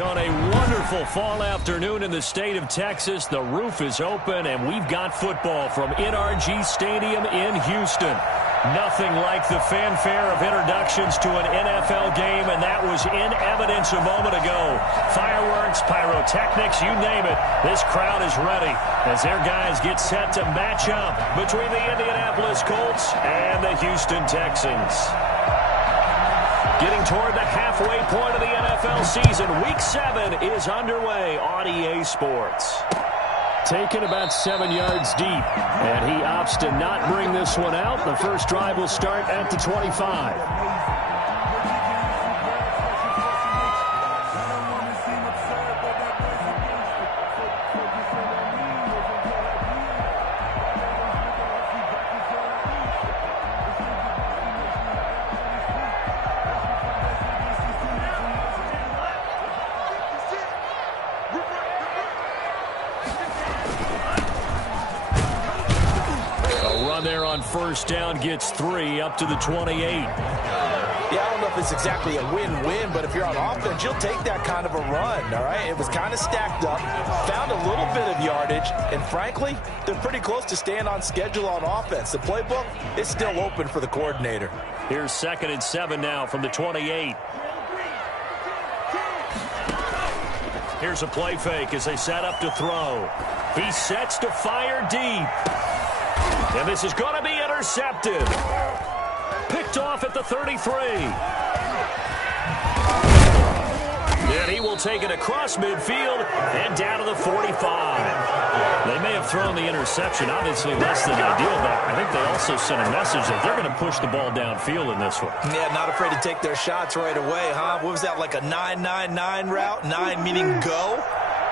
On a wonderful fall afternoon in the state of Texas, the roof is open, and we've got football from NRG Stadium in Houston. Nothing like the fanfare of introductions to an NFL game, and that was in evidence a moment ago. Fireworks, pyrotechnics, you name it, this crowd is ready as their guys get set to match up between the Indianapolis Colts and the Houston Texans. Getting toward the halfway point of the NFL season, Week 7 is underway on EA Sports. Taken about 7 yards deep, and he opts to not bring this one out. The first drive will start at the 25. There on first down gets 3 up to the 28. Yeah, I don't know if it's exactly a win-win, but if you're on offense, you'll take that kind of a run, all right? It was kind of stacked up, found a little bit of yardage, and frankly, they're pretty close to staying on schedule on offense. The playbook is still open for the coordinator. Here's 2nd and 7 now from the 28. Here's a play fake as they set up to throw. He sets to fire deep. And this is going to be intercepted. Picked off at the 33. And he will take it across midfield and down to the 45. They may have thrown the interception, obviously less than ideal, but I think they also sent a message that they're going to push the ball downfield in this one. Yeah, not afraid to take their shots right away, huh? What was that, like a 9-9-9 route? 9 meaning go?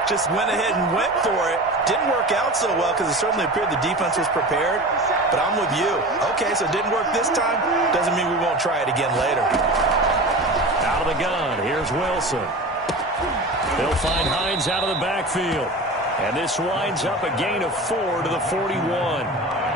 Just went ahead and went for it. Didn't work out so well because it certainly appeared the defense was prepared. But I'm with you. Okay, so it didn't work this time. Doesn't mean we won't try it again later. Out of the gun, here's Wilson. They'll find Hines out of the backfield. And this winds up a gain of 4 to the 41.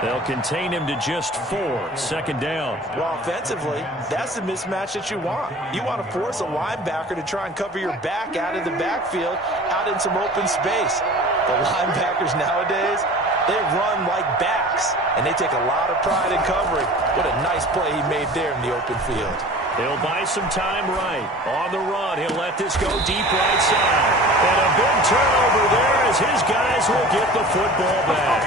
They'll contain him to just 4. 2nd down. Well, offensively, that's the mismatch that you want. You want to force a linebacker to try and cover your back out of the backfield, out in some open space. The linebackers nowadays, they run like backs, and they take a lot of pride in covering. What a nice play he made there in the open field. He'll buy some time right. On the run, he'll let this go deep right side. And a big turnover there as his guys will get the football back.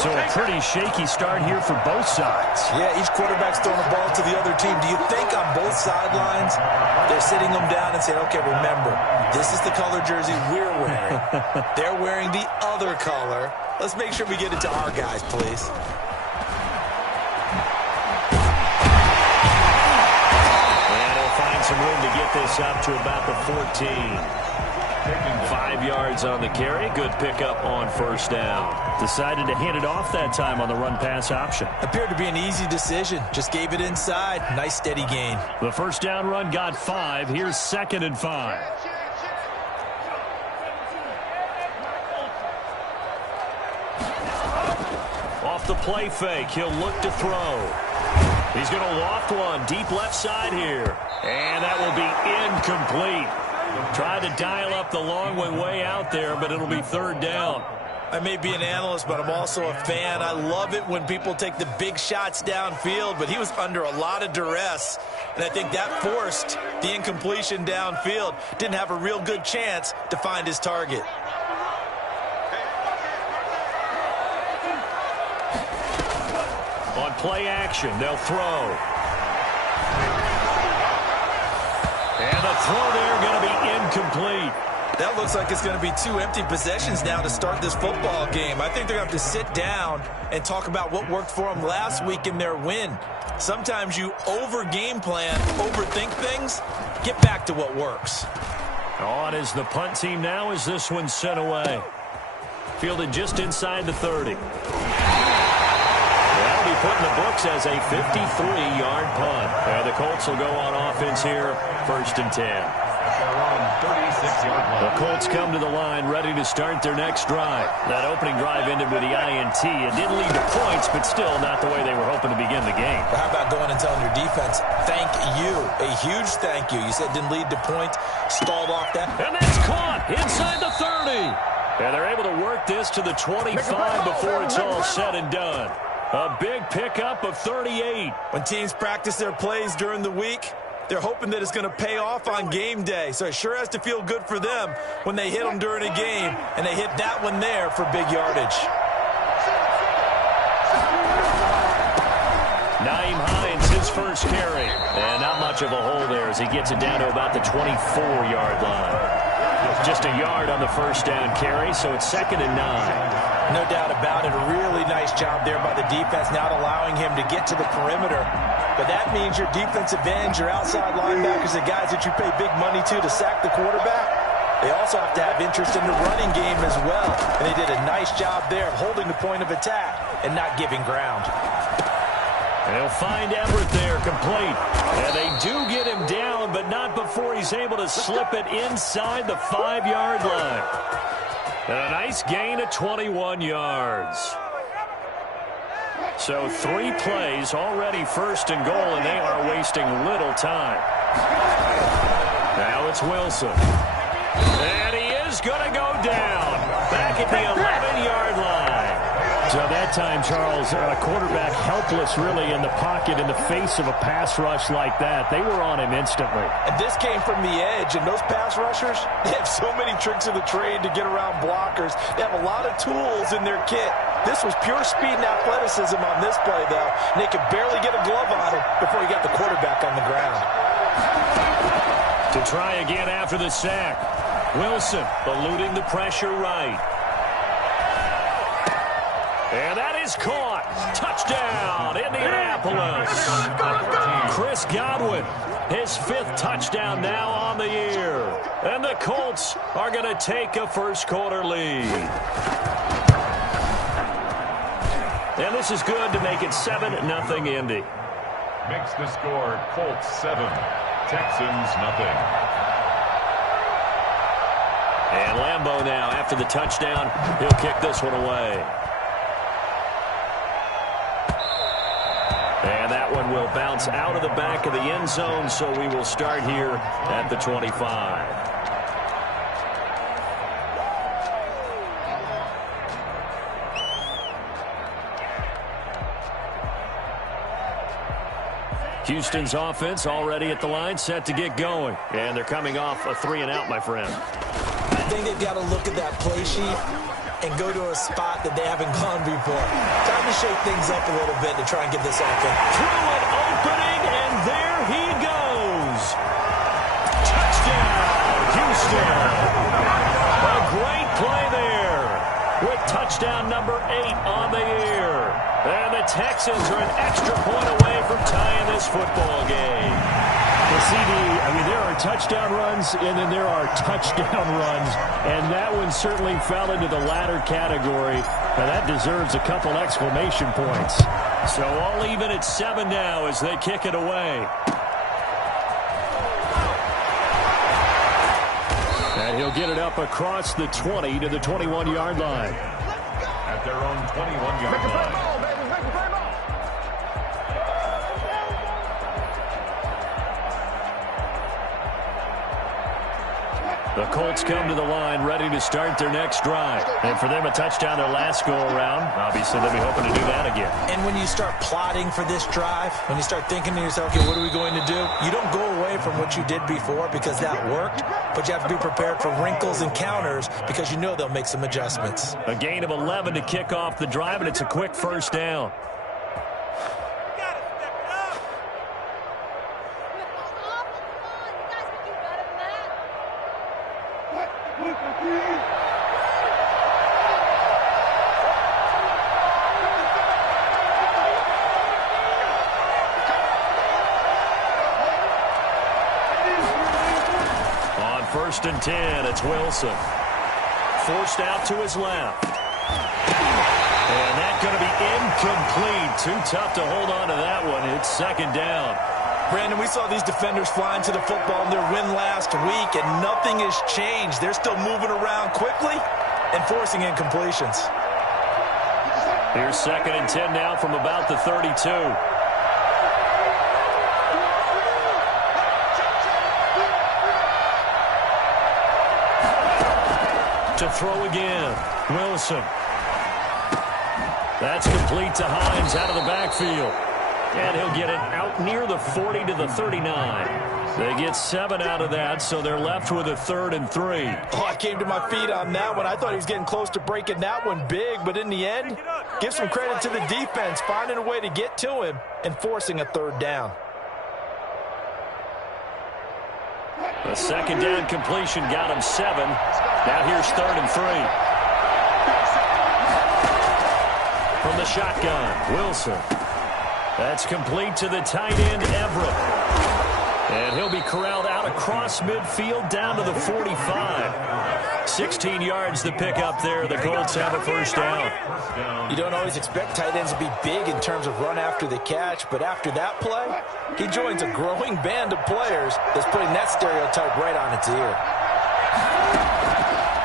So a pretty shaky start here for both sides. Yeah, each quarterback's throwing the ball to the other team. Do you think on both sidelines they're sitting them down and saying, okay, remember, this is the color jersey we're wearing. They're wearing the other color. Let's make sure we get it to our guys, please. Some room to get this up to about the 14. 5 yards on the carry. Good pickup on first down. Decided to hand it off that time on the run-pass option. Appeared to be an easy decision. Just gave it inside. Nice steady gain. The first down run got 5. Here's 2nd and 5. Off the play fake. He'll look to throw. He's going to loft one deep left side here. And that will be incomplete. Tried to dial up the long way out there, but it'll be 3rd down. I may be an analyst, but I'm also a fan. I love it when people take the big shots downfield, but he was under a lot of duress, and I think that forced the incompletion downfield. Didn't have a real good chance to find his target. On play action, they'll throw. And the throw there going to be incomplete. That looks like it's going to be 2 empty possessions now to start this football game. I think they're going to have to sit down and talk about what worked for them last week in their win. Sometimes you over-game plan, overthink things. Get back to what works. On is the punt team now as this one's sent away. Fielded just inside the 30. That'll be put in the books as a 53-yard punt. The Colts will go on offense here, 1st and 10. The Colts come to the line ready to start their next drive. That opening drive ended with the INT. It didn't lead to points, but still not the way they were hoping to begin the game. But how about going and telling your defense, thank you, a huge thank you. You said didn't lead to points, stalled off that. And that's caught inside the 30. And they're able to work this to the 25 before it's all said and done. A big pickup of 38. When teams practice their plays during the week, they're hoping that it's going to pay off on game day. So it sure has to feel good for them when they hit them during a game, and they hit that one there for big yardage. Naeem Hines, his first carry. And not much of a hole there as he gets it down to about the 24-yard line. Just a yard on the first down carry, so it's 2nd and 9. No doubt about it. A really nice job there by the defense, not allowing him to get to the perimeter. But that means your defensive ends, your outside linebackers, the guys that you pay big money to sack the quarterback, they also have to have interest in the running game as well. And they did a nice job there of holding the point of attack and not giving ground. And he'll find Everett there, complete. And they do get him down, but not before he's able to slip it inside the 5-yard line. And a nice gain of 21 yards. So 3 plays, already 1st and goal, and they are wasting little time. Now it's Wilson. And he is going to go down. Back at the 11-yard line. So that time, Charles, a quarterback helpless really in the pocket in the face of a pass rush like that. They were on him instantly. And this came from the edge, and those pass rushers, they have so many tricks of the trade to get around blockers. They have a lot of tools in their kit. This was pure speed and athleticism on this play, though. And they could barely get a glove on him before he got the quarterback on the ground. To try again after the sack. Wilson eluding the pressure right. And that is caught. Touchdown, Indianapolis. Chris Godwin, his 5th touchdown now on the year. And the Colts are going to take a first-quarter lead. And this is good to make it 7-0 Indy. Makes the score Colts 7, Texans nothing. And Lambeau now, after the touchdown, he'll kick this one away. And that one will bounce out of the back of the end zone, so we will start here at the 25. Houston's offense already at the line, set to get going. And they're coming off a 3-and-out, my friend. I think they've got to look at that play sheet and go to a spot that they haven't gone before. Time to shake things up a little bit to try and get this offense. Through an opening, and there he goes. Touchdown, Houston. A great play there with touchdown number 8 on the year. And the Texans are an extra point away from tying this football game. The CD, I mean, there are touchdown runs, and then there are touchdown runs, and that one certainly fell into the latter category. Now, that deserves a couple exclamation points. So all even at 7 now as they kick it away. And he'll get it up across the 20 to the 21-yard line. At their own 21-yard line. The Colts come to the line ready to start their next drive. And for them, a touchdown their last go-around. Obviously, they'll be hoping to do that again. And when you start plotting for this drive, when you start thinking to yourself, okay, what are we going to do? You don't go away from what you did before because that worked, but you have to be prepared for wrinkles and counters because you know they'll make some adjustments. A gain of 11 to kick off the drive, and it's a quick first down. First and 10, it's Wilson. Forced out to his left. And that's going to be incomplete. Too tough to hold on to that one. It's 2nd down. Brandon, we saw these defenders flying to the football in their win last week, and nothing has changed. They're still moving around quickly and forcing incompletions. Here's 2nd and 10 now from about the 32. To throw again, Wilson. That's complete to Hines out of the backfield. And he'll get it out near the 40 to the 39. They get 7 out of that, so they're left with a 3rd and 3. Oh, I came to my feet on that one. I thought he was getting close to breaking that one big, but in the end, give some credit to the defense, finding a way to get to him and forcing a 3rd down. The 2nd down completion got him 7. Now here's 3rd and 3. From the shotgun, Wilson. That's complete to the tight end, Everett. And he'll be corralled out across midfield down to the 45. 16 yards to pick up there. The Colts have a 1st down. You don't always expect tight ends to be big in terms of run after the catch, but after that play, he joins a growing band of players that's putting that stereotype right on its ear.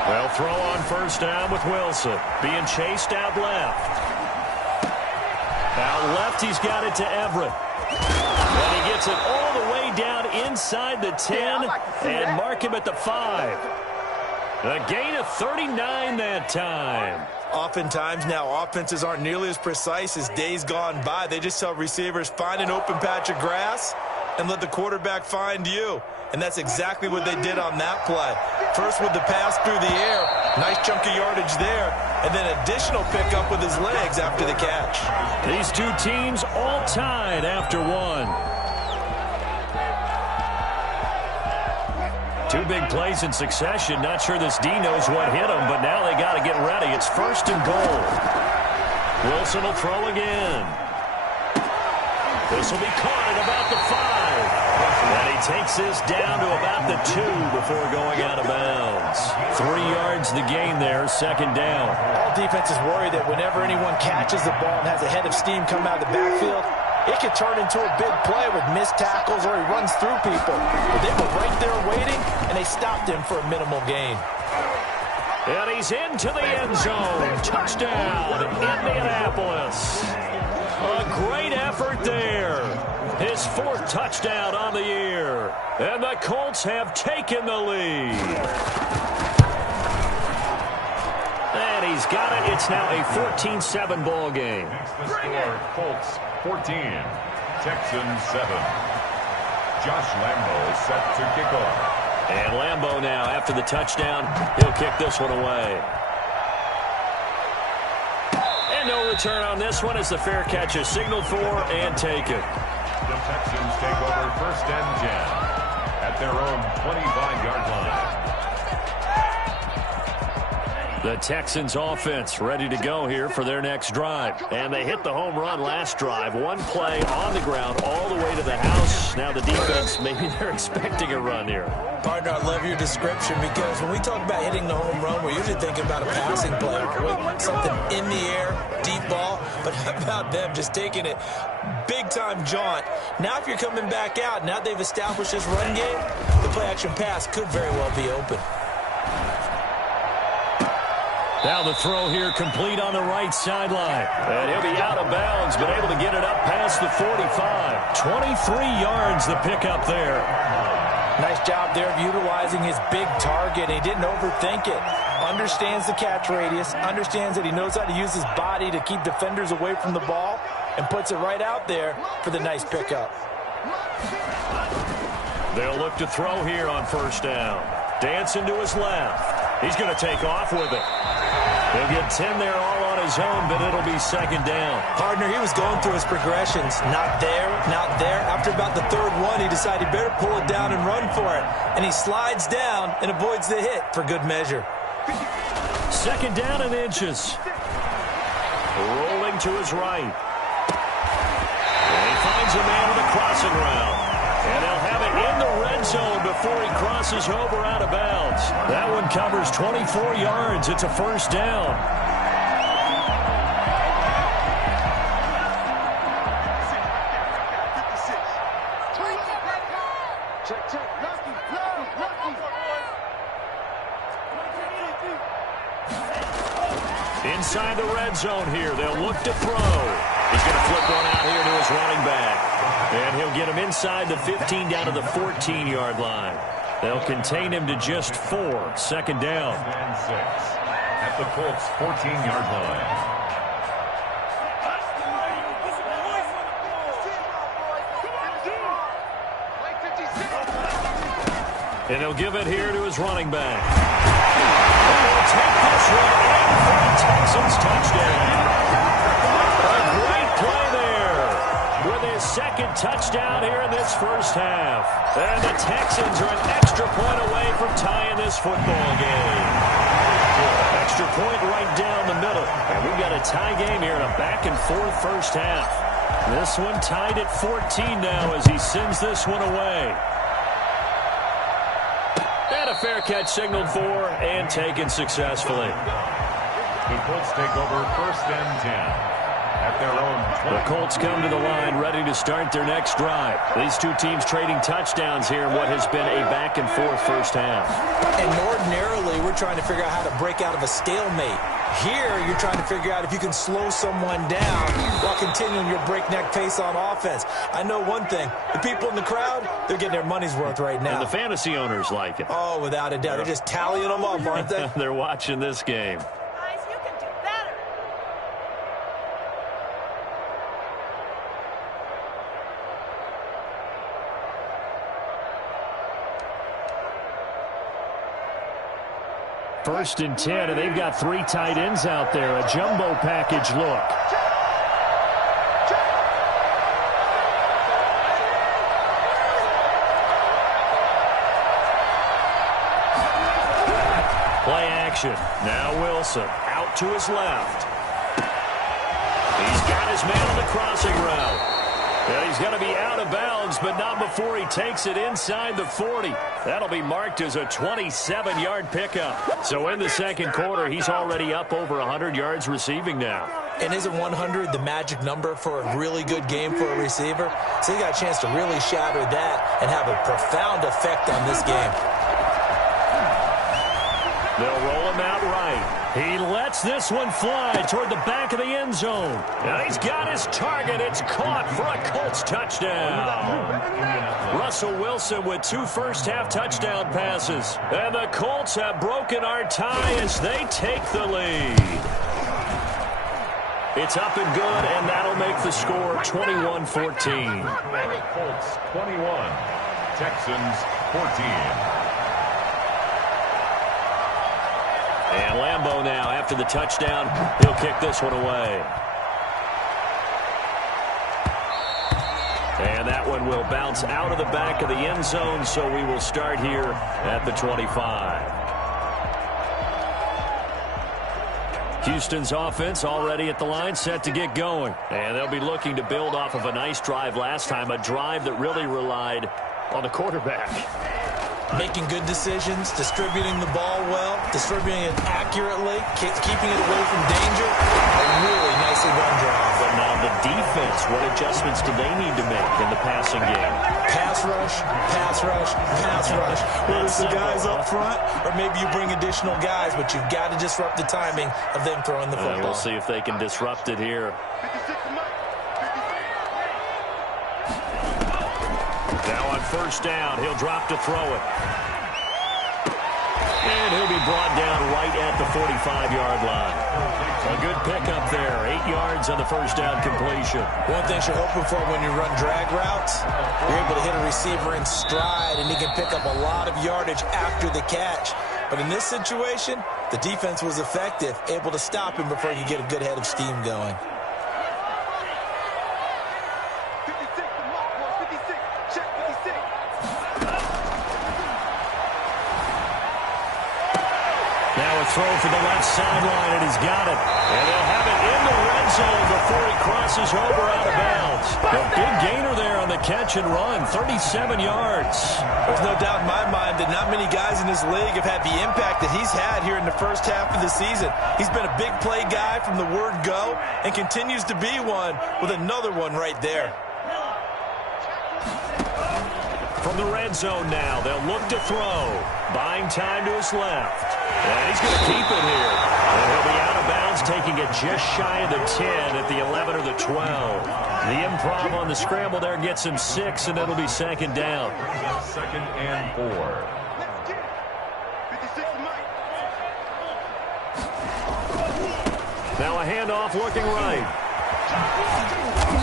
Well, throw on 1st down with Wilson. Being chased out left. Out left, he's got it to Everett. And he gets it all the way down inside the 10 and mark him at the 5. A gain of 39 that time. Oftentimes now, offenses aren't nearly as precise as days gone by. They just tell receivers, find an open patch of grass and let the quarterback find you. And that's exactly what they did on that play. First with the pass through the air, nice chunk of yardage there, and then additional pickup with his legs after the catch. These two teams all tied after 1. 2 big plays in succession. Not sure this D knows what hit him, but now they got to get ready. It's 1st and goal. Wilson will throw again. This will be caught at about the 5. And he takes this down to about the 2 before going out of bounds. 3 yards the gain there, 2nd down. All defenses worry that whenever anyone catches the ball and has a head of steam come out of the backfield, it could turn into a big play with missed tackles or he runs through people. But they were right there waiting, and they stopped him for a minimal gain. And he's into the end zone. Touchdown, Indianapolis. A great effort there. His 4th touchdown on the year. And the Colts have taken the lead. And he's got it. It's now a 14-7 ball game. The score, Colts 14, Texans 7. Josh Lambo set to kick off. And Lambo now, after the touchdown, he'll kick this one away. And no return on this one as the fair catch is signaled for and taken. The Texans take over 1st and 10 at their own 25-yard line. The Texans offense ready to go here for their next drive. And they hit the home run last drive. 1 play on the ground all the way to the house. Now the defense, maybe they're expecting a run here. Partner, I love your description because when we talk about hitting the home run, we're usually thinking about a passing play. Something in the air, deep ball. But how about them just taking it big-time jaunt? Now if you're coming back out, now they've established this run game, the play-action pass could very well be open. Now the throw here complete on the right sideline. And he'll be out of bounds, but able to get it up past the 45. 23 yards the pickup there. Nice job there of utilizing his big target. He didn't overthink it. Understands the catch radius. Understands that he knows how to use his body to keep defenders away from the ball. And puts it right out there for the nice pickup. They'll look to throw here on 1st down. Dancing to his left. He's going to take off with it. He'll get 10 there all on his own, but it'll be 2nd down. Partner, he was going through his progressions. Not there, not there. After about the 3rd one, he decided he better pull it down and run for it. And he slides down and avoids the hit for good measure. 2nd down and inches. Rolling to his right. And he finds a man with a crossing route. And he'll have it in the red zone before he crosses over out of bounds. That one covers 24 yards. It's a 1st down. inside the red zone here. They'll look to throw. He's going to flip one out here to his running back. And he'll get him inside the 15 down to the 14-yard line. They'll contain him to just 4. Second down. And 6 at the Colts 14-yard line. And he'll give it here to his running back. And he'll take this one in for a Texans touchdown. A great play there with his second touchdown here in this first half. And the Texans are an extra point away from tying this football game. Extra point right down the middle. And we've got a tie game here in a back-and-forth first half. This one tied at 14 now as he sends this one away. And a fair catch signaled for and taken successfully. The Colts take over 1st and 10 at their own 20. The Colts come to the line ready to start their next drive. These two teams trading touchdowns here in what has been a back-and-forth first half. And ordinarily, we're trying to figure out how to break out of a stalemate. Here, you're trying to figure out if you can slow someone down while continuing your breakneck pace on offense. I know one thing. The people in the crowd, they're getting their money's worth right now. And the fantasy owners like it. Oh, without a doubt. They're just tallying them up, aren't they? They're watching this game. Guys, you can do better. First and 10, and they've got 3 tight ends out there. A jumbo package look. Play action. Now Wilson out to his left. He's got his man on the crossing route. And he's going to be out of bounds, but not before he takes it inside the 40. That'll be marked as a 27-yard pickup. So in the second quarter, he's already up over 100 yards receiving now. And isn't 100 the magic number for a really good game for a receiver? So he got a chance to really shatter that and have a profound effect on this game. They'll roll him out right. He lets this one fly toward the back of the end zone. And he's got his target. It's caught for a Colts touchdown. Russell Wilson with 2 first-half touchdown passes. And the Colts have broken our tie as they take the lead. It's up and good, and that'll make the score 21-14. Colts 21, Texans 14. And Lambeau now, after the touchdown, he'll kick this one away. And that one will bounce out of the back of the end zone, so we will start here at the 25. Houston's offense already at the line, set to get going. And they'll be looking to build off of a nice drive last time, a drive that really relied on the quarterback. Making good decisions, distributing the ball well, distributing it accurately, keeping it away from danger. A really nicely run drive. But now the defense, what adjustments do they need to make in the passing game? Pass rush, pass rush, pass rush. Whether it's the guys up front or maybe you bring additional guys, but you've got to disrupt the timing of them throwing the football. We'll see if they can disrupt it here. Now on first down, he'll drop to throw it. And he'll be brought down right at the 45-yard line. A good pickup there. 8 yards on the first down completion. One thing you're hoping for when you run drag routes, you're able to hit a receiver in stride, and he can pick up a lot of yardage after the catch. But in this situation, the defense was effective, able to stop him before you get a good head of steam going. Throw for the left sideline, and he's got it. And they'll have it in the red zone before he crosses over out of bounds. A big gainer there on the catch and run, 37 yards. There's no doubt in my mind that not many guys in this league have had the impact that he's had here in the first half of the season. He's been a big play guy from the word go and continues to be one with another one right there. From the red zone now, they'll look to throw. Buying time to his left. And he's going to keep it here. And he'll be out of bounds Browns taking it just shy of the 10 at the 11 or the 12. The improv on the scramble there gets him 6, and it'll be second down. 2nd and 4. Now a handoff looking right.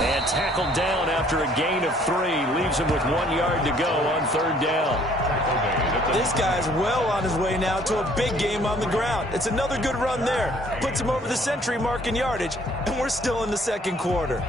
And tackled down after a gain of 3. Leaves him with 1 yard to go on 3rd down. This guy's well on his way now to a big game on the ground. It's another good run there. Puts him over the century mark in yardage, and we're still in the 2nd quarter.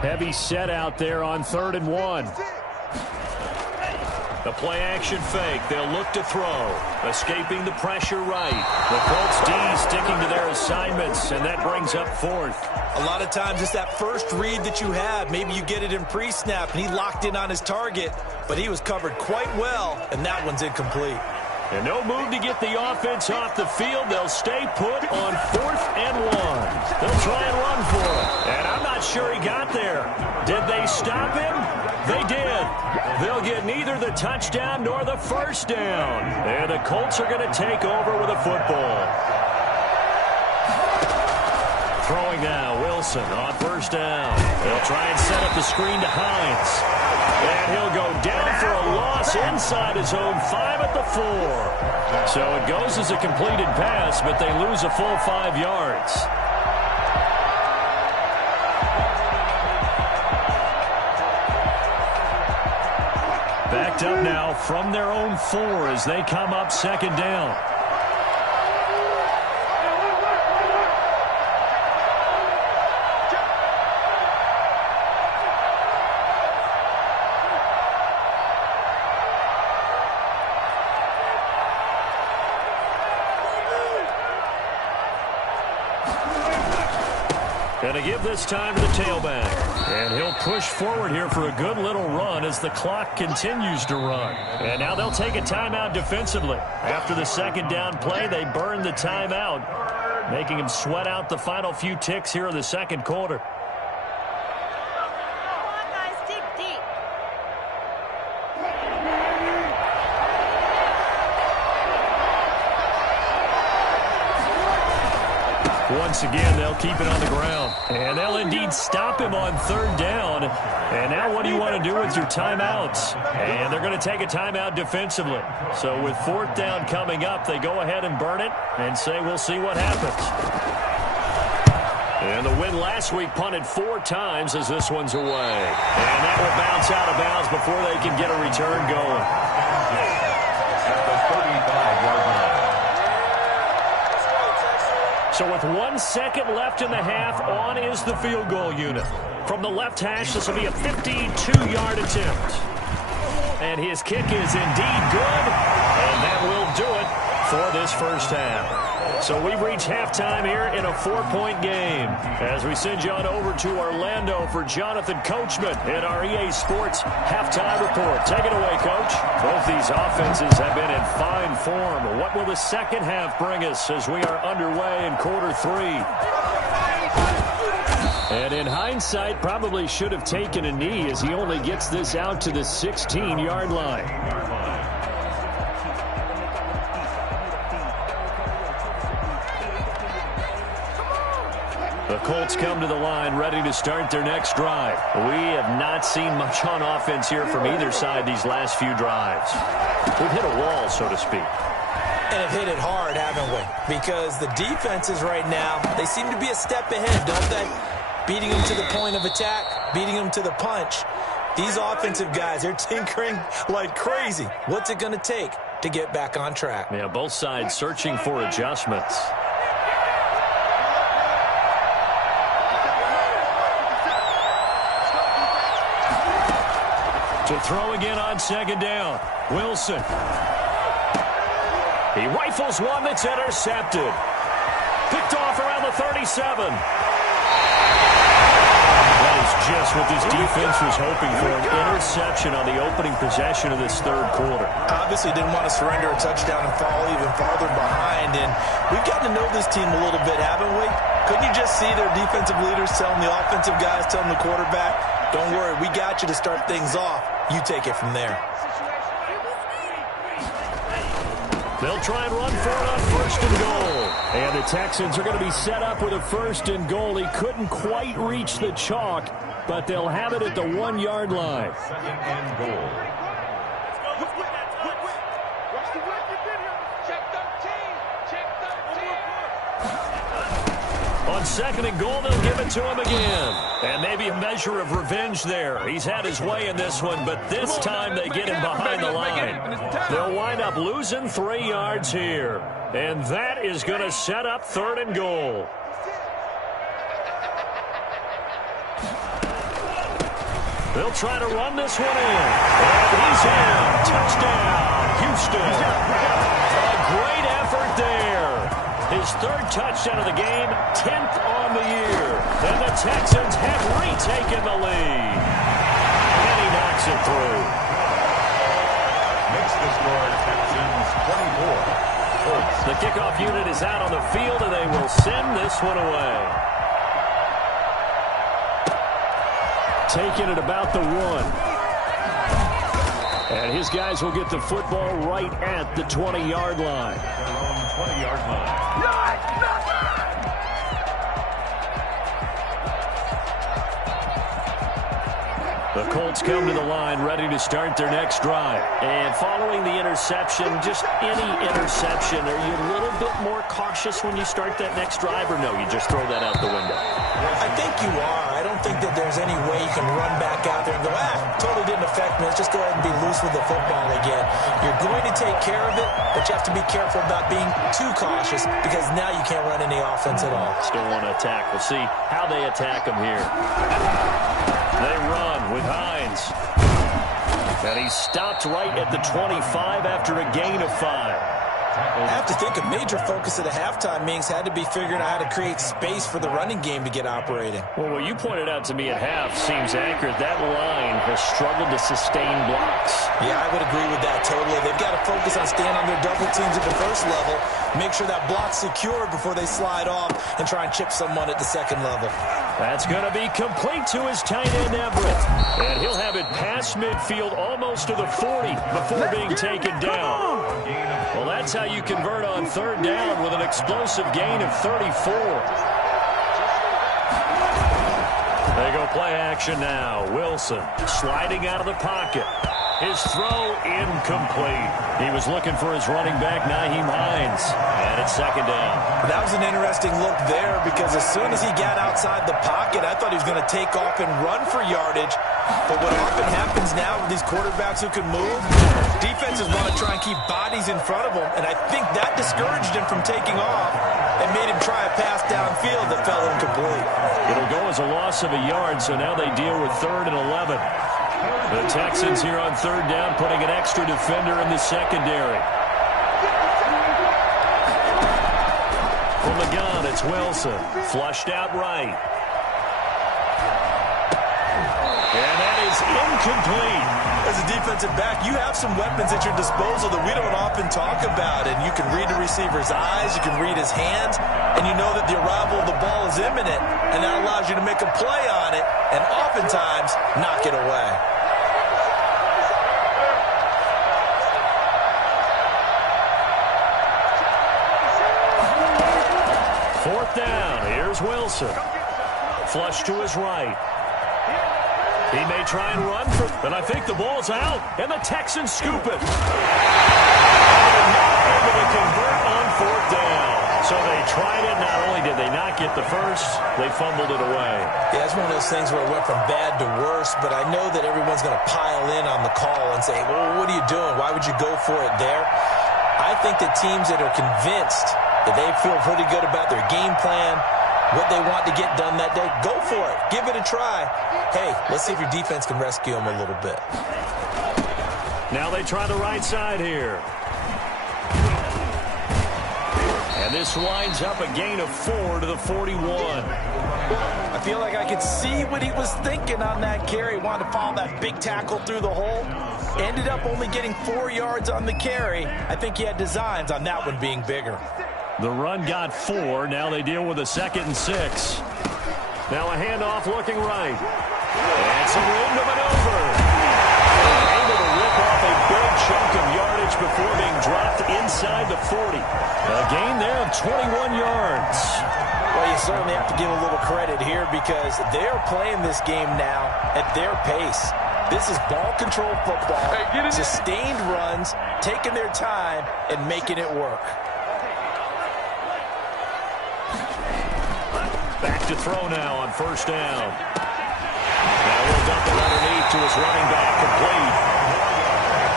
Heavy set out there on 3rd and 1. The play action fake. They'll look to throw. Escaping the pressure right. The Colts D sticking to their assignments, and that brings up 4th. A lot of times it's that first read that you have. Maybe you get it in pre-snap, and he locked in on his target, but he was covered quite well, and that one's incomplete. And no move to get the offense off the field. They'll stay put on 4th and 1. They'll try and run for it. And I'm not sure he got there. Did they stop him? They did. They'll get neither the touchdown nor the first down. And the Colts are going to take over with a football. Throwing now, Wilson on 1st down. They'll try and set up the screen to Hines. And he'll go down for a loss inside his own 5 at the 4. So it goes as a completed pass, but they lose a full 5 yards. Backed up now from their own 4 as they come up 2nd down. Going to give this time to the tailback. And he'll push forward here for a good little run as the clock continues to run. And now they'll take a timeout defensively. After the 2nd down play, they burn the timeout, making him sweat out the final few ticks here in the 2nd quarter. Come on, guys, dig deep. Once again, they'll keep it on the ground. And they'll indeed stop him on 3rd down. And now what do you want to do with your timeouts? And they're going to take a timeout defensively. So with 4th down coming up, they go ahead and burn it and say we'll see what happens. And the win last week punted 4 times as this one's away. And that will bounce out of bounds before they can get a return going. At the 35-yard line. So with 1 second left in the half, on is the field goal unit. From the left hash, this will be a 52-yard attempt. And his kick is indeed good, and that will do it for this first half. So we've reached halftime here in a 4-point game as we send you on over to Orlando for Jonathan Coachman in our EA Sports Halftime Report. Take it away, Coach. Both these offenses have been in fine form. What will the second half bring us as we are underway in quarter 3? And in hindsight, probably should have taken a knee as he only gets this out to the 16-yard line. The Colts come to the line ready to start their next drive. We have not seen much on offense here from either side these last few drives. We've hit a wall, so to speak. And have hit it hard, haven't we? Because the defenses right now, they seem to be a step ahead, don't they? Beating them to the point of attack, beating them to the punch. These offensive guys, they're tinkering like crazy. What's it going to take to get back on track? Yeah, both sides searching for adjustments. To throw again on 2nd down. Wilson. He rifles one that's intercepted. Picked off around the 37. That is Just what this defense was hoping for, an interception on the opening possession of this third quarter. Obviously didn't want to surrender a touchdown and fall even farther behind, and we've gotten to know this team a little bit, haven't we? Couldn't you just see their defensive leaders telling the offensive guys, telling the quarterback, don't worry, we got you to start things off. You take it from there. They'll try and run for it on first and goal. And the Texans are going to be set up with a first and goal. He couldn't quite reach the chalk, but they'll have it at the 1-yard line. Second and goal. On second and goal, they'll give it to him again. And maybe a measure of revenge there. He's had his way in this one, but this time they get him behind the line. They'll wind up losing 3 yards here. And that is going to set up third and goal. They'll try to run this one in. And he's in. Touchdown, Houston. A great effort there. His third touchdown of the game, 10th on the year. And the Texans have retaken the lead. And he knocks it through. Makes the score Texans 24. The kickoff unit is out on the field, and they will send this one away. Taking it about the 1. And his guys will get the football right at the 20-yard line. 20-yard line. The Colts come to the line ready to start their next drive. And following the interception, just any interception, are you a little bit more cautious when you start that next drive, or no, you just throw that out the window? I think you are. I don't think that there's any way you can run back out there and go, totally didn't affect me. Let's just go ahead and be loose with the football again. You're going to take care of it, but you have to be careful about being too cautious because now you can't run any offense at all. Still want to attack. We'll see how they attack them here. They run with Hines. And he's stopped right at the 25 after a gain of 5. I have to think a major focus at the halftime meetings had to be figuring out how to create space for the running game to get operating. Well, what you pointed out to me at half seems accurate. That line has struggled to sustain blocks. Yeah, I would agree with that totally. They've got to focus on staying on their double teams at the first level, make sure that block's secure before they slide off and try and chip someone at the second level. That's going to be complete to his tight end, Everett. And he'll have it past midfield almost to the 40 before being taken down. Well, that's how you convert on third down with an explosive gain of 34. They go play action now. Wilson sliding out of the pocket. His throw incomplete. He was looking for his running back, Nyheim Hines. And it's second down. That was an interesting look there because as soon as he got outside the pocket, I thought he was going to take off and run for yardage. But what often happens now with these quarterbacks who can move, defenses want to try and keep bodies in front of them. And I think that discouraged him from taking off and made him try a pass downfield that fell incomplete. It'll go as a loss of a yard, so now they deal with 3rd and 11. The Texans here on third down putting an extra defender in the secondary. From the gun, it's Wilson. Flushed out right. And that is incomplete. As a defensive back, you have some weapons at your disposal that we don't often talk about. And you can read the receiver's eyes, you can read his hands, and you know that the arrival of the ball is imminent. And that allows you to make a play on it and oftentimes knock it away. Fourth down. Here's Wilson. Flush to his right. He may try and run, but I think the ball's out, and the Texans scoop it. They're not able to convert on fourth down. So they tried it. Not only did they not get the first, they fumbled it away. Yeah, it's one of those things where it went from bad to worse, but I know that everyone's going to pile in on the call and say, well, what are you doing? Why would you go for it there? I think that teams that are convinced that they feel pretty good about their game plan, what they want to get done that day, go for it. Give it a try. Hey, let's see if your defense can rescue them a little bit. Now they try the right side here. And this winds up a gain of 4 to the 41. I I feel like I could see what he was thinking on that carry. Wanted to follow that big tackle through the hole. Ended up only getting 4 yards on the carry. I think he had designs on that one being bigger. The run got 4. Now they deal with a 2nd and 6. Now a handoff looking right. And some room to maneuver. Able to rip off a big chunk of yardage before being dropped inside the 40. A gain there of 21 yards. Well, you certainly have to give a little credit here because they're playing this game now at their pace. This is ball control football, sustained runs, taking their time, and making it work. Back to throw now on 1st down. Now he'll dump it underneath to his running back, complete.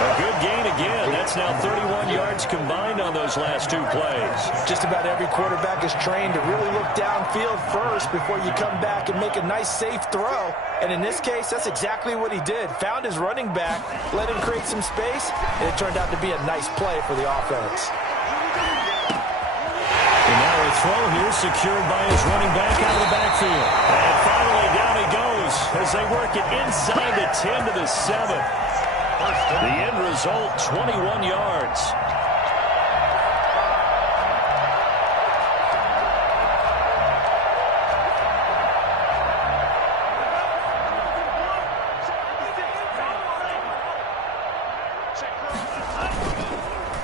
A good gain again. That's now 31 yards combined on those last 2 plays. Just about every quarterback is trained to really look downfield first before you come back and make a nice, safe throw. And in this case, that's exactly what he did. Found his running back, let him create some space, and it turned out to be a nice play for the offense. And now a throw here secured by his running back out of the backfield. And finally down he goes as they work it inside the 10 to the 7. The end result, 21 yards.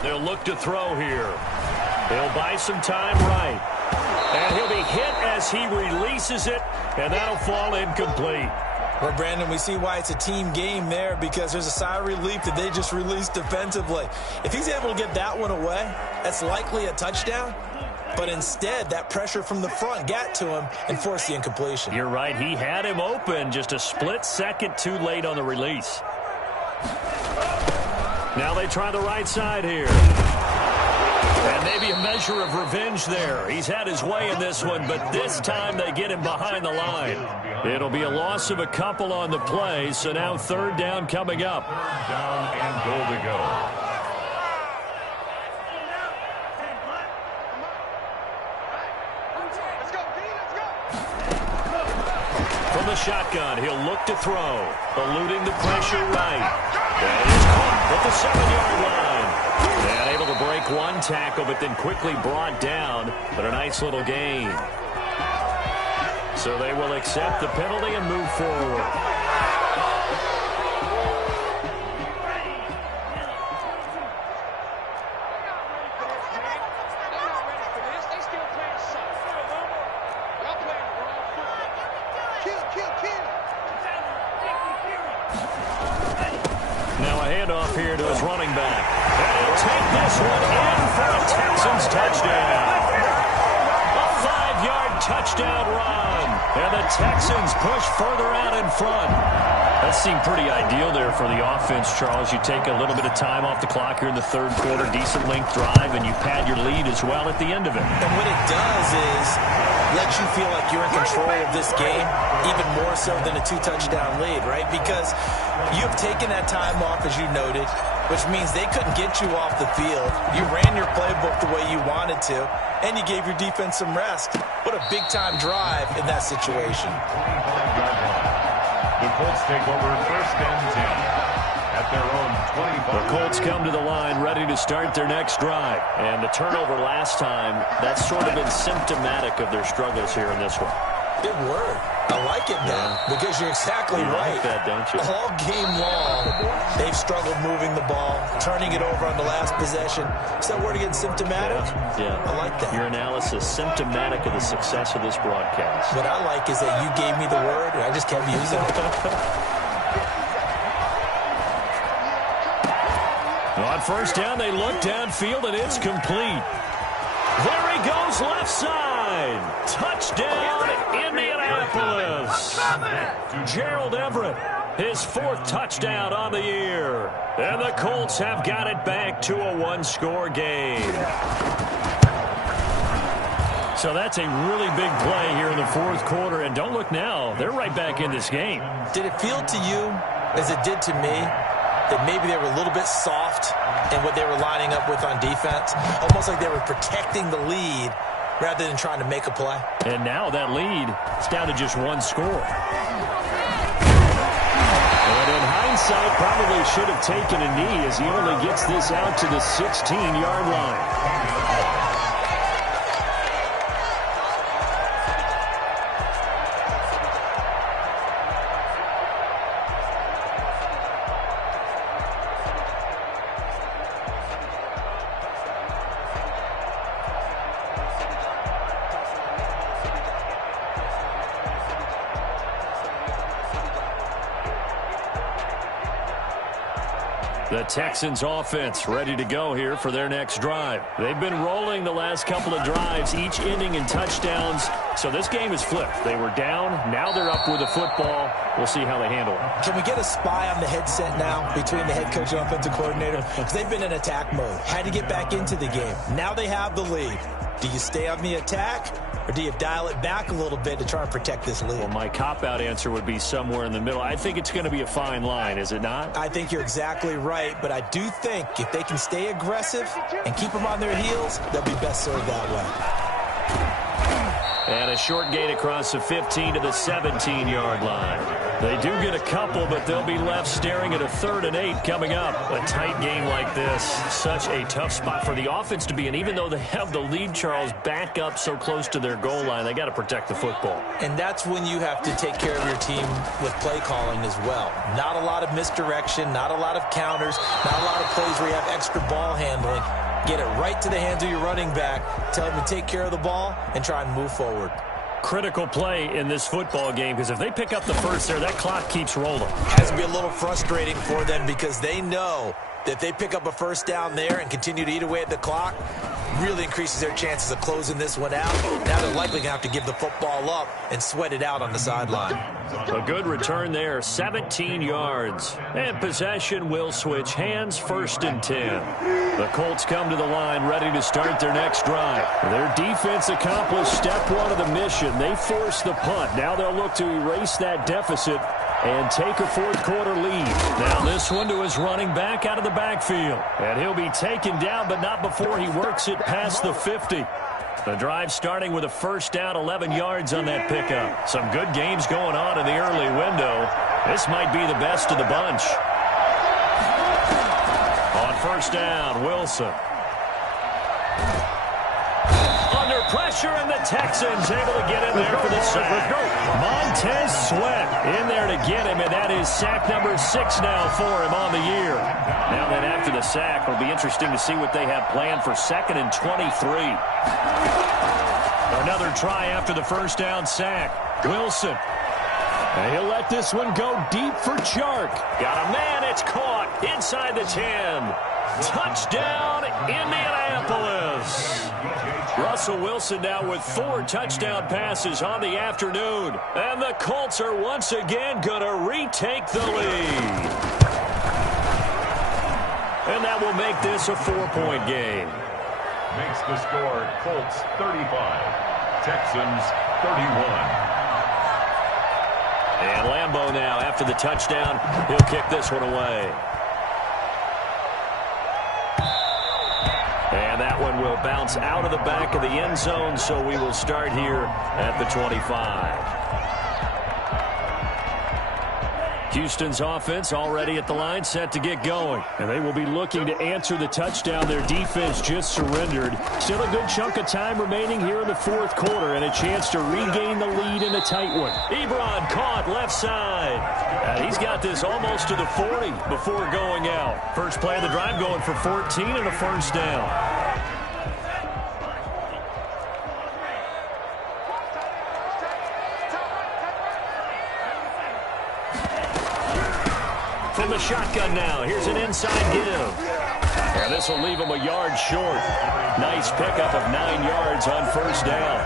They'll look to throw here. He'll buy some time right. And he'll be hit as he releases it, and that'll fall incomplete. Well, Brandon, we see why it's a team game there because there's a sigh of relief that they just released defensively. If he's able to get that one away, that's likely a touchdown. But instead, that pressure from the front got to him and forced the incompletion. You're right. He had him open, just a split second too late on the release. Now they try the right side here. And maybe a measure of revenge there. He's had his way in this one, but this time they get him behind the line. It'll be a loss of a couple on the play, so now 3rd down coming up. 3rd down and goal to go. From the shotgun, he'll look to throw, eluding the pressure right. That is caught at the 7-yard line. And able to break one tackle, but then quickly brought down, but a nice little gain. So they will accept the penalty and move forward. Now a handoff here to his running back. And he'll take this one in for a Texans touchdown. A 5-yard touchdown run. And the Texans push further out in front. That seemed pretty ideal there for the offense, Charles. You take a little bit of time off the clock here in the 3rd quarter, decent length drive, and you pad your lead as well at the end of it. And what it does is let you feel like you're in control of this game, even more so than a 2-touchdown lead, right? Because you've taken that time off, as you noted, which means they couldn't get you off the field. You ran your playbook the way you wanted to, and you gave your defense some rest. What a big-time drive in that situation. The Colts take over 1st and 10 at their own 25. The Colts come to the line ready to start their next drive. And the turnover last time, that's sort of been symptomatic of their struggles here in this one. Good word. I like it now because you're exactly right. Like that, don't you? All game long, they've struggled moving the ball, turning it over on the last possession. Is that word again, symptomatic? Yeah. I like that. Your analysis, symptomatic of the success of this broadcast. What I like is that you gave me the word, and I just kept using it. On 1st down, they look downfield, and it's complete. There he goes, left side. Touchdown, Indianapolis. Gerald Everett, his 4th touchdown on the year. And the Colts have got it back to a 1-score game. So that's a really big play here in the 4th quarter. And don't look now, they're right back in this game. Did it feel to you, as it did to me, that maybe they were a little bit soft in what they were lining up with on defense? Almost like they were protecting the lead rather than trying to make a play. And now that lead is down to just one score. And in hindsight, probably should have taken a knee as he only gets this out to the 16-yard line. The Texans offense ready to go here for their next drive. They've been rolling the last couple of drives, each ending in touchdowns. So this game is flipped. They were down. Now they're up with the football. We'll see how they handle it. Can we get a spy on the headset now between the head coach and offensive coordinator? Because they've been in attack mode. Had to get back into the game. Now they have the lead. Do you stay on the attack? Or do you dial it back a little bit to try and protect this lead? Well, my cop-out answer would be somewhere in the middle. I think it's going to be a fine line, is it not? I think you're exactly right, but I do think if they can stay aggressive and keep them on their heels, they'll be best served that way. And a short gain across the 15 to the 17-yard line. They do get a couple, but they'll be left staring at a 3rd and 8 coming up. A tight game like this, such a tough spot for the offense to be in. Even though they have the lead, Charles, back up so close to their goal line, they got to protect the football. And that's when you have to take care of your team with play calling as well. Not a lot of misdirection, not a lot of counters, not a lot of plays where you have extra ball handling. Get it right to the hands of your running back, tell him to take care of the ball, and try and move forward. Critical play in this football game, because if they pick up the first there, that clock keeps rolling. Has to be a little frustrating for them because they know that if they pick up a first down there and continue to eat away at the clock, really increases their chances of closing this one out. Now they're likely going to have to give the football up and sweat it out on the sideline. A good return there, 17 yards. And possession will switch hands, 1st and 10. The Colts come to the line ready to start their next drive. Their defense accomplished step 1 of the mission. They forced the punt. Now they'll look to erase that deficit and take a 4th quarter lead. Now this one to his running back out of the backfield. And he'll be taken down, but not before he works it past the 50. The drive starting with a first down, 11 yards on that pickup. Some good games going on in the early window. This might be the best of the bunch. On first down, Wilson. Under pressure, and the Texans able to get in there for the sack. Montez Sweat in there to get him, and that is sack number 6 now for him on the year. Now then, after the sack, it'll be interesting to see what they have planned for 2nd and 23. Another try after the first down sack. Wilson. And he'll let this one go deep for Chark. Got a man, it's caught inside the 10. Touchdown, Indianapolis. Russell Wilson now with 4 touchdown passes on the afternoon. And the Colts are once again going to retake the lead. And that will make this a 4-point game. Makes the score Colts 35, Texans 31. And Lambeau now, after the touchdown, he'll kick this one away. And that one will bounce out of the back of the end zone, so we will start here at the 25. Houston's offense already at the line, set to get going. And they will be looking to answer the touchdown their defense just surrendered. Still a good chunk of time remaining here in the 4th quarter, and a chance to regain the lead in a tight one. Ebron caught left side. And he's got this almost to the 40 before going out. First play of the drive going for 14 and a first down. From the shotgun now, here's an inside give. And this will leave him a yard short. Nice pickup of 9 yards on first down.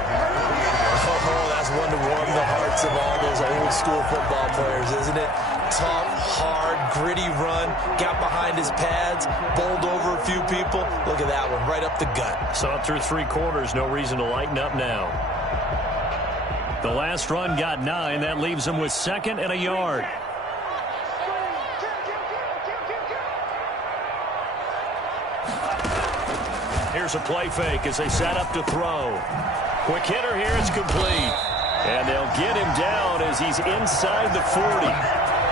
Oh, that's one to warm the hearts of all those old school football players, isn't it? Tough, hard, gritty run, got behind his pads, bowled over a few people. Look at that one, right up the gut. Saw it through 3 quarters, no reason to lighten up now. The last run got 9, that leaves him with 2nd and a yard. Here's a play fake as they set up to throw. Quick hitter here, it's complete. And they'll get him down as he's inside the 40.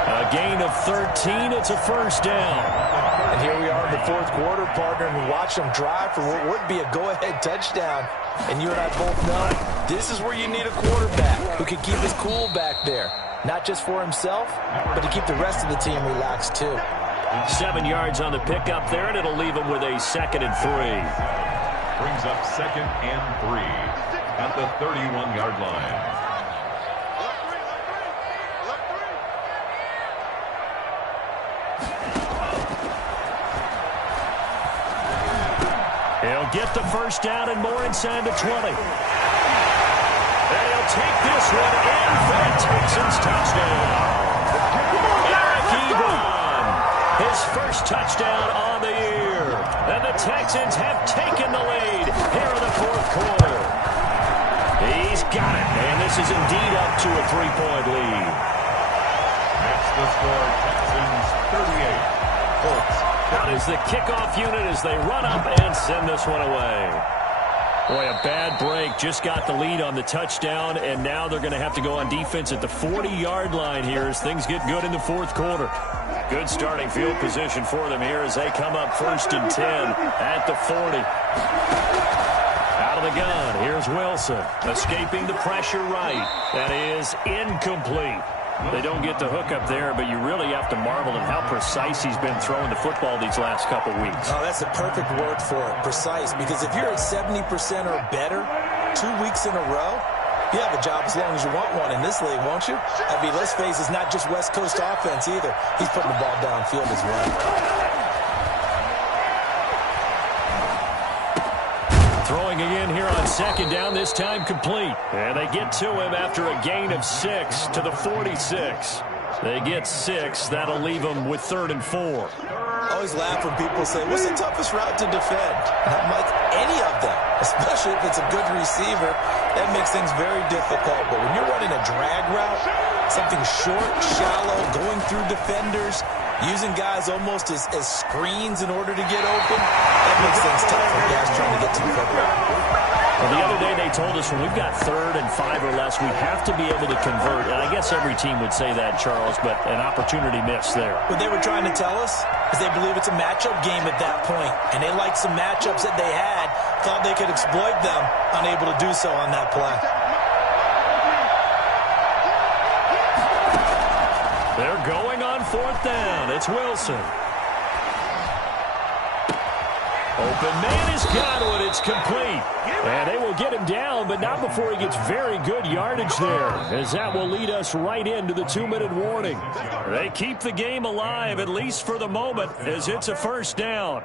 A gain of 13, it's a first down. And here we are in the fourth quarter, partner, and we watch them drive for what would be a go-ahead touchdown. And you and I both know this is where you need a quarterback who can keep his cool back there. Not just for himself, but to keep the rest of the team relaxed too. 7 yards on the pickup there, and it'll leave him with a 2nd and 3. Brings up 2nd and 3 at the 31-yard line. He'll get the first down and more inside the 20. And he'll take this one in for a Texans touchdown. Eric Ebron, his first touchdown on the year. And the Texans have taken the lead here in the fourth quarter. He's got it, and this is indeed up to a 3-point lead. Makes the score Texans 38. Colts. Out is the kickoff unit as they run up and send this one away. Boy, a bad break. Just got the lead on the touchdown, and now they're going to have to go on defense at the 40-yard line here as things get good in the fourth quarter. Good starting field position for them here as they come up 1st and 10 at the 40. Out of the gun, here's Wilson. Escaping the pressure right. That is incomplete. They don't get the hook up there, but you really have to marvel at how precise he's been throwing the football these last couple weeks. Oh, that's the perfect word for it, precise, because if you're at 70% or better 2 weeks in a row, you have a job as long as you want one in this league, won't you? I mean, let's face it, it's not just West Coast offense either. He's putting the ball downfield as well. Throwing again here on 2nd down, this time complete. And they get to him after a gain of 6 to the 46. They get 6. That'll leave them with 3rd and 4. I always laugh when people say, what's the toughest route to defend? And I'm like, any of them, especially if it's a good receiver. That makes things very difficult. But when you're running a drag route, something short, shallow, going through defenders, using guys almost as screens in order to get open, that makes things tough for guys trying to get to the football. Well, the other day they told us when we've got 3rd and 5 or less, we have to be able to convert. And I guess every team would say that, Charles, but an opportunity missed there. What they were trying to tell us is they believe it's a matchup game at that point, and they liked some matchups that they had, thought they could exploit them, unable to do so on that play. They're going on 4th down. It's Wilson. Open man is Godwin. It's complete. And they will get him down, but not before he gets very good yardage there, as that will lead us right into the 2-minute warning. They keep the game alive, at least for the moment, as it's a first down.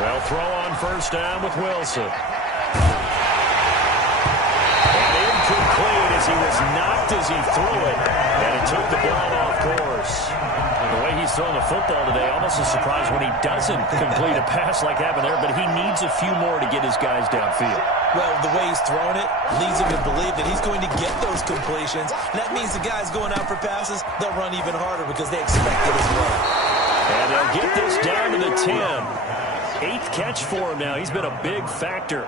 They'll throw on first down with Wilson. And incomplete as he was knocked as he threw it. And it took the ball off course. The way he's throwing the football today, almost a surprise when he doesn't complete a pass like happened there, but he needs a few more to get his guys downfield. Well, the way he's throwing it leads him to believe that he's going to get those completions. And that means the guys going out for passes, they'll run even harder because they expect it as well. And they'll get this down to the 10. 8th catch for him now. He's been a big factor.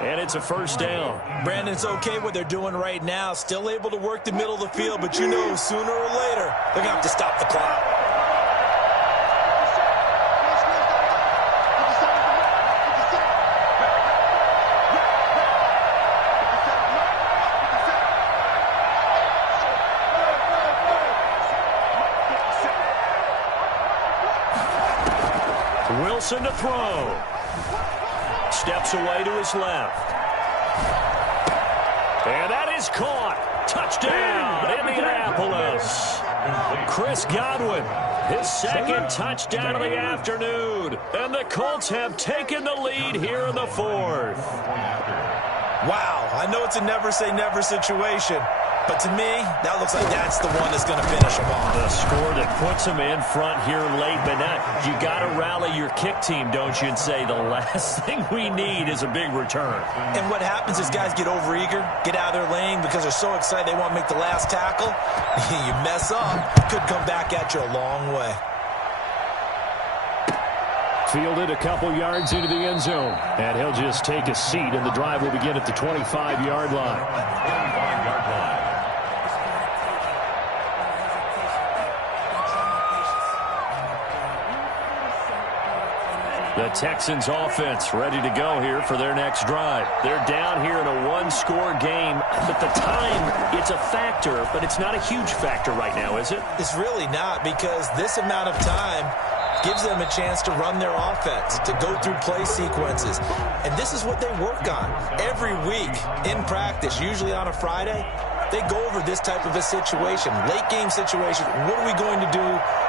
And it's a first down. Brandon, it's okay what they're doing right now. Still able to work the middle of the field, but you know sooner or later they're going to have to stop the clock. Wilson to throw. Steps away to his left. And that is caught. Touchdown, Indianapolis. Chris Godwin, his 2nd touchdown of the afternoon. And the Colts have taken the lead here in the 4th. Wow, I know it's a never say never situation, But to me, that looks like that's the one that's going to finish them off. The score that puts them in front here late, but now you got to rally your kick team, don't you, and say the last thing we need is a big return. And what happens is guys get overeager, get out of their lane because they're so excited they want to make the last tackle. You mess up, could come back at you a long way. Fielded a couple yards into the end zone, and he'll just take a seat, and the drive will begin at the 25-yard line. 25-yard line. The Texans offense ready to go here for their next drive. They're down here in a one-score game, but the time, it's a factor, but it's not a huge factor right now, is it? It's really not, because this amount of time gives them a chance to run their offense, to go through play sequences. And this is what they work on every week in practice, usually on a Friday. They go over this type of a situation, late game situation. What are we going to do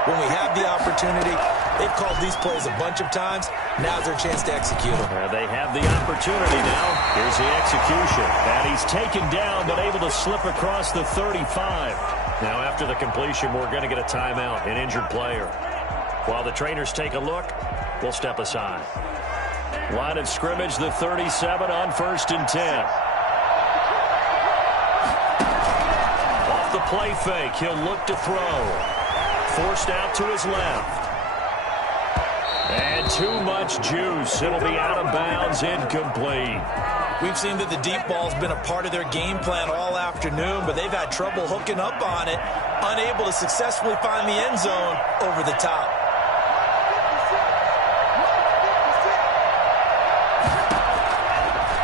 when we have the opportunity? They've called these plays a bunch of times. Now's their chance to execute them. They have the opportunity now. Here's the execution. And he's taken down, but able to slip across the 35. Now after the completion, we're going to get a timeout, an injured player. While the trainers take a look, we'll step aside. Line of scrimmage, the 37 on 1st and 10. Off the play fake, he'll look to throw. Forced out to his left. And too much juice. It'll be out of bounds, incomplete. We've seen that the deep ball's been a part of their game plan all afternoon, but they've had trouble hooking up on it, unable to successfully find the end zone over the top.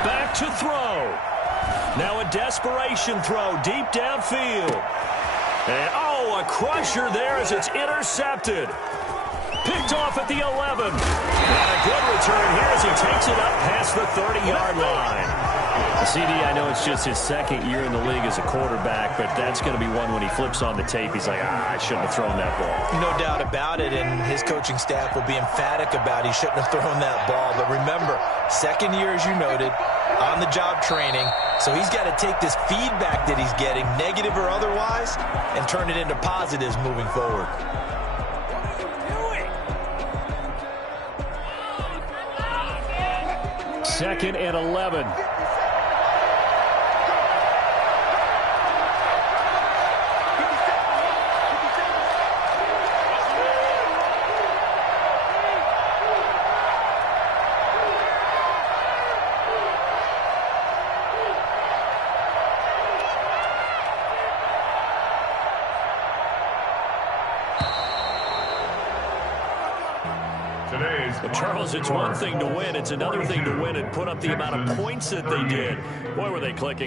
Back to throw. Now a desperation throw deep downfield. And, a crusher there as it's intercepted. Picked off at the 11. And a good return here as he takes it up past the 30-yard line. CD, I know it's just his second year in the league as a quarterback, but that's going to be one when he flips on the tape. He's like, I shouldn't have thrown that ball. No doubt about it, and his coaching staff will be emphatic about he shouldn't have thrown that ball. But remember, second year, as you noted, on-the-job training, so he's got to take this feedback that he's getting, negative or otherwise, and turn it into positives moving forward. Second and 11. Well, Charles, it's one thing to win. It's another thing to win and put up the amount of points that they did. Boy, were they clicking